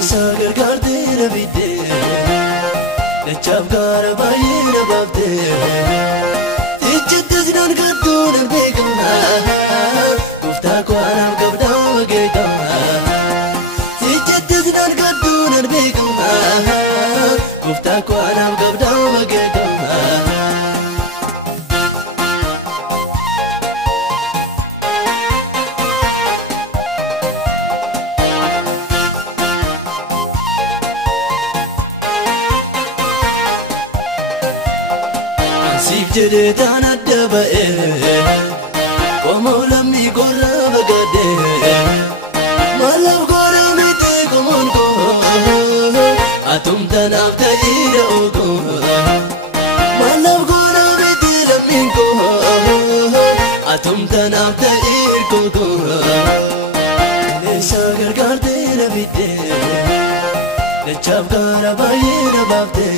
Sagar gardira bide, lechab gara bayina babde. Tichit zinan gadun begama, gufta ko anam gabda magega. Tichit zinan gadun begama, gufta ko anam gabda magega. Sif jede tanadda ba'e, komo lammi gorra bagade. Malav gorra mite komon ko, atum tanaf ta'ira oko. Malav gorra mite lammi ko, atum tanaf ta'ir koko. Sagar gardira bide, lechab gara bayina babde.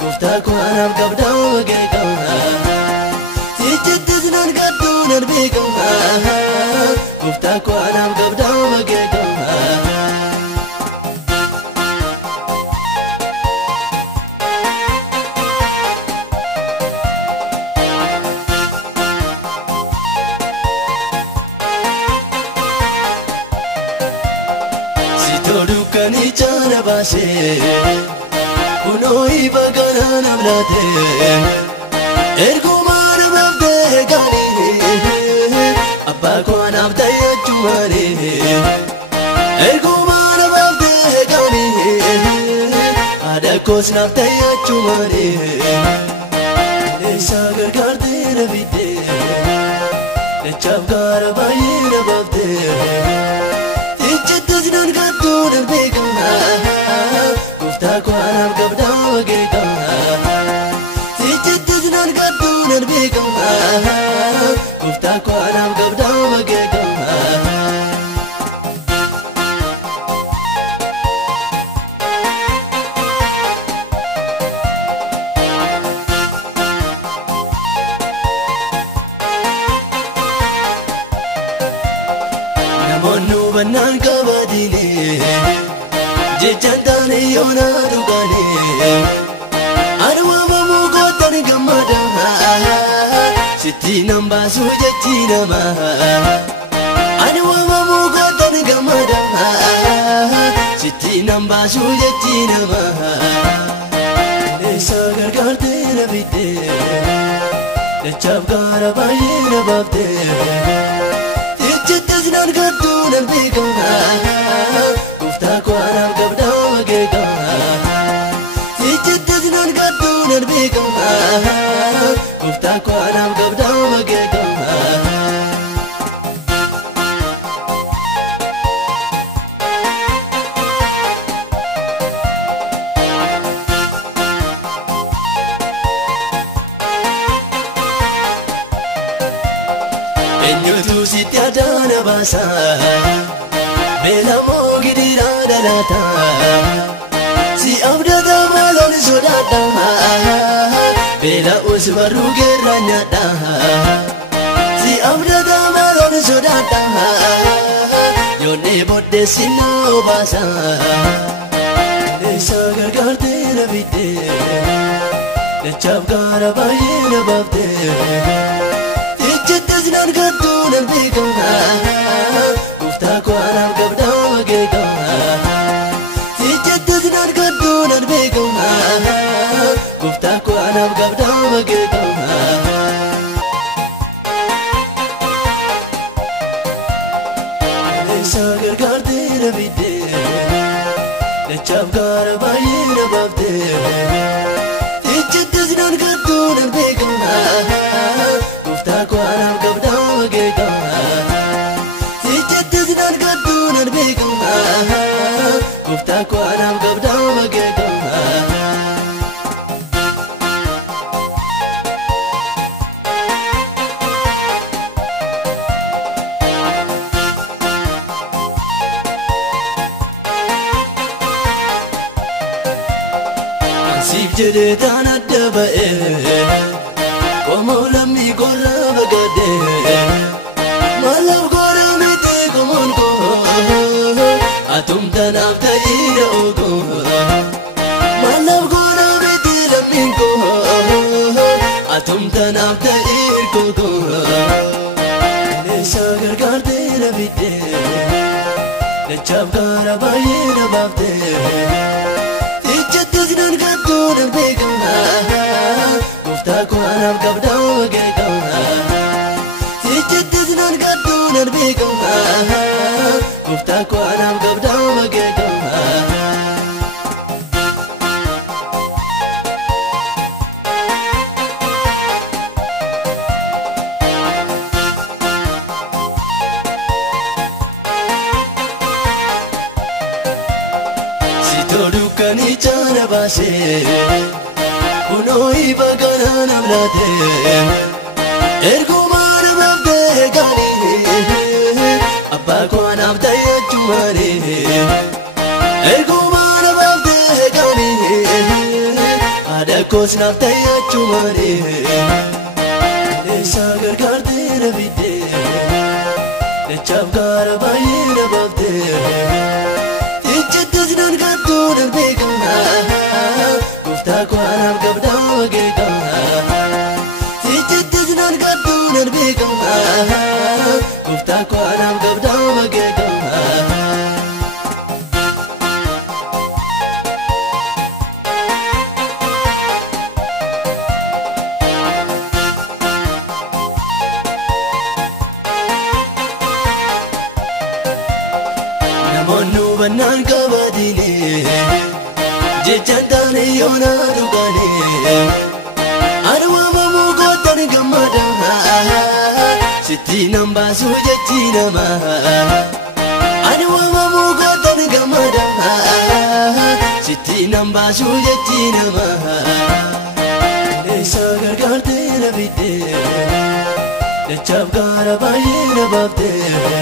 Gufta ko anam gabda magega. Tichit zinan gadun begama, gufta ko anam gabda magega. Sitodu kani chana base, Unoi bagana namlate, erguman babde gani, abba ko anabda yachumare, erguman babde gani, adakos nabda yachumare. Sagar gardira bide, lechab gara bayina babde. Tichit zinan gadun begama, gufta ko anam gabda magega. Tichit zinan gadun begama, gufta ko anam gabda magega. Namonnu bannan kabadile, jechantane yona dugane. Arwa mamu gotan gamada, sitti namba sujechi nama. Arwa mamu gotan gamada, sitti namba sujechi nama. Sagar gardira bide, lechab gara bayina babde. Tichit zinan gadun begama, gufta ko anam gabda magega. Tichit zinan gadun begama, gufta ko anam gabda magega. Enyutu siti adana basa, bela mo gidira dalata. Si abdada malon sodata, bela usbaru geranyata. Si abdada malon sodata, yone bodde sina basa. Sagar gardira bide, lechab gara bayina babde. Tichit zinan gadun begama, gufta ko anam gabda magega. Tichit zinan gadun begama, gufta ko anam gabda magega. Sagar gardira bide, lechab gara bayina babde. Tichit zinan gadun begama, gufta ko anam gabda magega. Tichit zinan gadun begama, gufta ko anam gabda magega. Sif jede tanadda ba'e, komo lammi gorra bagade. Malav gorra naaf ta'eera ookoo mallaaf goona miti lammiin koo atumta naaf ta'eer kookoo Eessa gargaartee na fidee dachaaf gaara baay'ee na baaftee ijjattis nan gattuu nan beekama gooftaa koo anaaf qabdaa wageekama ijjattis nan gattuu nan beekama gooftaa koo anaaf qabdaa wageekama Tolukani chana base Kunoi bagana namlate Ergumana mabde gani Abba ko anabda yachumare Ergumana mabde gani Ada kos nabda yachumare Esa gargarte na bide Nechab gara bayi na babde Nan beekama gooftaa koo anaaf qabdaa wageekama ijjattis nan gattuu nan beekama gooftaa koo anaaf qabdaa wageekama namoonni hubannaan qabaatini Jechantane yona dugane Arwa mamu gotan gamada Sitti nambasu jechi nama Arwa mamu gotan gamada Sitti nambasu jechi nama Eessa gargaarte na fidee dachaaf gaara baay'ee na baaftee